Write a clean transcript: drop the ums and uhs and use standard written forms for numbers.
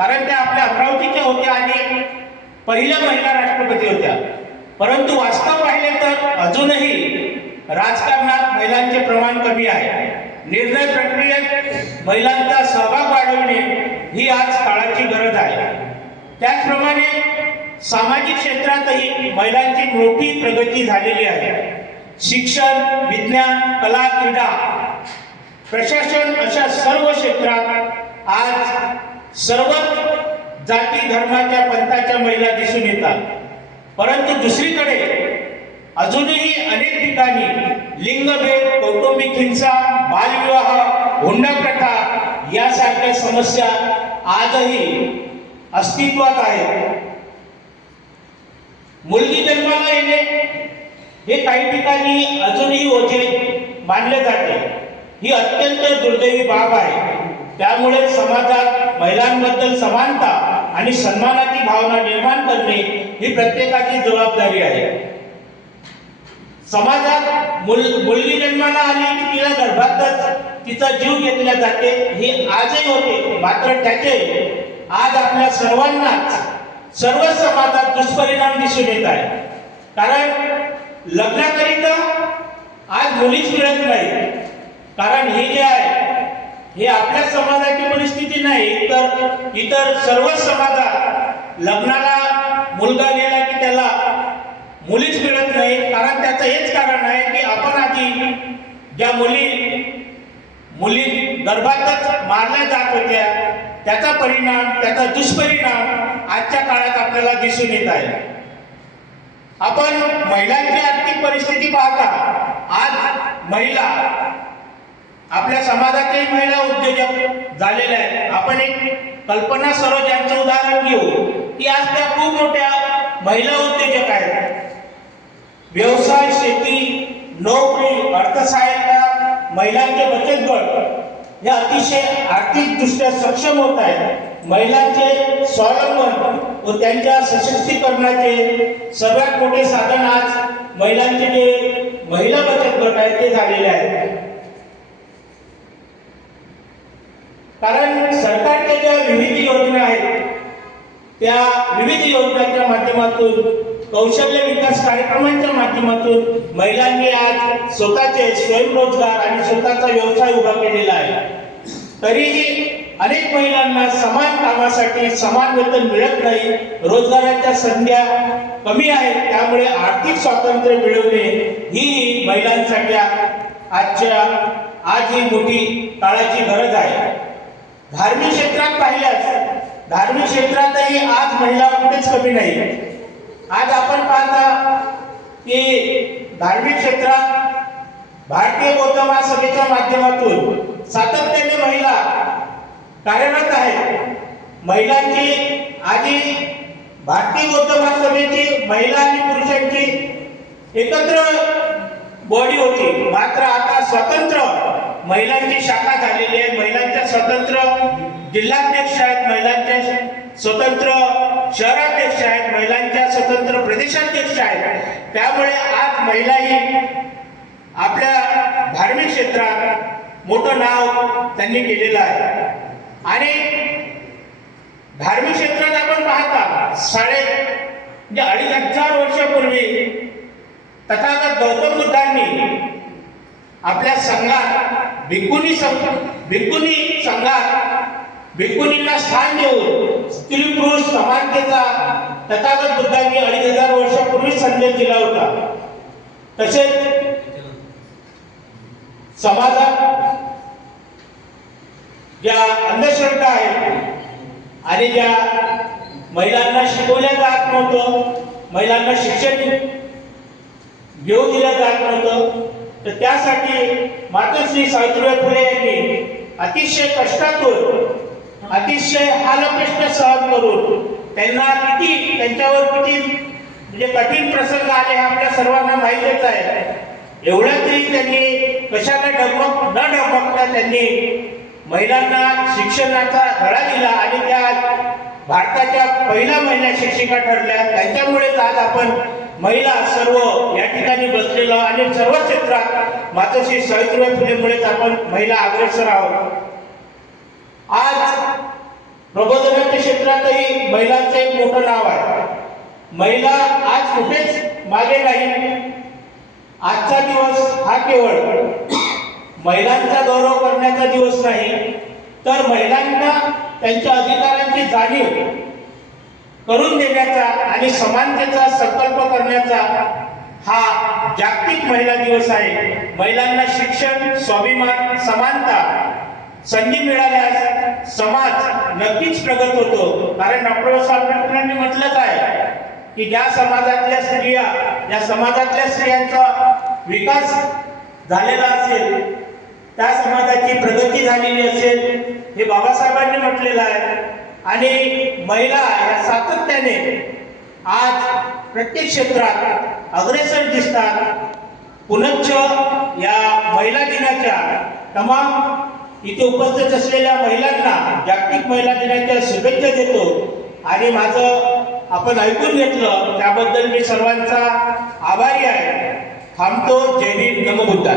कारण त्या आपल्या अमरावतीच्या होत्या आणि पहिल्या महिला राष्ट्रपती होत्या. परंतु वास्तव पाहिले तर अजूनही राजकारणात महिलांचे प्रमाण कमी आहे. निर्णय प्रक्रियेत महिलांचा सहभाग वाढवणे ही आज काळाची गरज आहे. त्याचप्रमाणे सामाजिक क्षेत्रातही महिलांची मोठी प्रगती झालेली आहे. शिक्षण, विज्ञान, कला, क्रीडा, प्रशासन अशा सर्व क्षेत्रात आज सर्वच जाती धर्माच्या पंथाच्या महिला दिसून येतात. परंतु दुसरीकडे अजूनही अनेक ठिकाणी लिंगभेद, कौटुंबिक हिंसा, बालविवाह, हुंडा प्रथा यासारख्या समस्या आजही अस्तित्वात आहेत. मुलगी जन्माला येणे हे काही ठिकाणी अजूनही ओझे मानले जाते. ही अत्यंत दुर्दैवी बाब आहे. त्यामुळे समाजात महिलांबद्दल समानता आणि सन्मानाची भावना निर्माण करणे ही प्रत्येकाची जबाबदारी आहे. समाजात मुलगी जन्माला आली की तिला गर्भातच तिचा जीव घेतला जाते, हे आजही होते. मात्र त्याचे आज आपल्या सर्वांनाच सर्व समाजात दुष्परिणाम दिसून येत आहे. कारण लग्नाकरिता आज मुलीच मिळत नाही. कारण हे जे आहे हे आपल्या समाजाची परिस्थिती नाही, तर इतर सर्वच समाजात लग्नाला मुलगा गेला की त्याला मुलीच मिळत नाही. कारण त्याचं हेच कारण आहे की आपण आधी ज्या मुली गर्भातच मारल्या जात होत्या त्याचा परिणाम, त्याचा दुष्परिणाम आजच्या काळात आपल्याला दिसून येत आहे. आपण महिलांची आर्थिक परिस्थिती पाहता आज महिला आपल्या समाजातील महिला उद्योजक झालेल्या आहेत. आपण एक कल्पना सरोज यांचं उदाहरण घेऊ की आज त्या खूप मोठ्या महिला उद्योजक आहेत. व्यवसाय, शेती, नोकरी, अर्थसहाय्यता, महिलांचे बचत गट हे अतिशय आर्थिकदृष्ट्या सक्षम होत आहेत. महिलांचे स्वावलंबन व त्यांच्या सशक्तीकरणाचे सर्वात मोठे साधन आज महिलांचे जे महिला बचत गट आहेत ते झालेले आहेत. कारण सरकारच्या ज्या विविध योजना आहेत त्या विविध योजनांच्या माध्यमातून, कौशल्य विकास कार्यक्रमांच्या माध्यमातून महिलांनी आज स्वतःचे स्वयंरोजगार आणि स्वतःचा व्यवसाय उभा केलेला आहे. तरीही अनेक महिलांना समान कामासाठी समान वेतन मिळत नाही. रोजगाराच्या संध्या कमी आहेत. त्यामुळे आर्थिक स्वातंत्र्य मिळवणे ही महिलांसाठी आज ही मोठी काळाची गरज आहे. धार्मिक क्षेत्रात पाहिल्यास धार्मिक क्षेत्रातही आज महिला कुठेच कमी नाही. आज आपण पाहता की धार्मिक क्षेत्रात भारतीय बौद्ध महासभेच्या माध्यमातून सातत्याने महिला कार्यरत आहेत. महिलांची आधी भारतीय बौद्ध महासभेची महिला आणि पुरुषांची एकत्र बॉडी होती. मात्र आता स्वतंत्र महिलांची शाखा झालेली आहे. महिलांच्या स्वतंत्र जिल्हाध्यक्ष आहेत, महिलांच्या स्वतंत्र शहराध्यक्ष आहेत, महिलांच्या स्वतंत्र प्रदेशाध्यक्ष आहेत. त्यामुळे आज महिलाही आपल्या धार्मिक क्षेत्रात मोठं नाव त्यांनी केलेलं आहे. आणि धार्मिक क्षेत्रात आपण पाहता 2,500 वर्षापूर्वी तथागत गौतम बुद्धांनी आपल्या संघात भिक्खुनी संघात भिक्खुनींना स्थान देऊन स्त्री पुरुष समानतेचा तथागत बुद्धांनी 2,500 वर्षापूर्वी संदेश दिला होता. तसेच समाजात ज्या अंधश्रद्धा आहेत आणि ज्या महिलांना शिकवल्या जात नव्हतं, महिलांना शिक्षण घेऊ दिलं जात नव्हतं, तर त्यासाठी मातोश्री सावित्रीबाई फुले यांनी अतिशय कष्टातून, अतिशय हालकष्ट सहन करून त्यांच्यावर किती म्हणजे कठीण प्रसंग आले हे आपल्या सर्वांना माहितीच आहे. एवढ्या तरी त्यांनी कशाला न डगमगता त्यांनी महिलांना शिक्षणाचा धडा दिला आणि त्या भारताच्या पहिल्या महिला शिक्षिका ठरल्या. त्यांच्यामुळेच आज आपण महिला सर्व या ठिकाणी बसलेलो आणि सर्व क्षेत्रात मातोश्री सावित्रीबाई फुलेमुळेच आपण महिला अग्रेसर आहोत. आज प्रबोधनाच्या क्षेत्रातही महिलांचं एक मोठं नाव आहे. महिला आज कुठेच मागे नाही. आजचा दिवस हा केवळ महिलांचा गौरव करण्याचा दिवस नाही, तर महिलांना त्यांच्या अधिकारांची जाणीव करून देण्याचा आणि समानतेचा संकल्प करण्याचा हा जागतिक महिला दिवस आहे. महिलांना शिक्षण, स्वाभिमान, समानता, संधी मिळाल्यास समाज नक्कीच प्रगत होतो. कारण डॉक्टर बाबासाहेब आंबेडकरांनी म्हटलंच आहे की ज्या समाजातल्या स्त्रिया, या समाजातल्या स्त्रियांचा विकास झालेला असेल, त्या समाजाची प्रगती झालेली असेल, हे बाबासाहेबांनी म्हटलेलं आहे. आणि महिला या सातत्याने आज प्रत्येक क्षेत्रात अग्रेसर दिसतात. पुनश्च या महिला दिनाच्या तमाम इथे उपस्थित असलेल्या महिलांना जागतिक महिला दिनाच्या शुभेच्छा देतो. आणि माझं आपण ऐकून घेतलं त्याबद्दल मी सर्वांचा आभारी आहे. थांबतो. जय भीम, नमो बुद्धाय.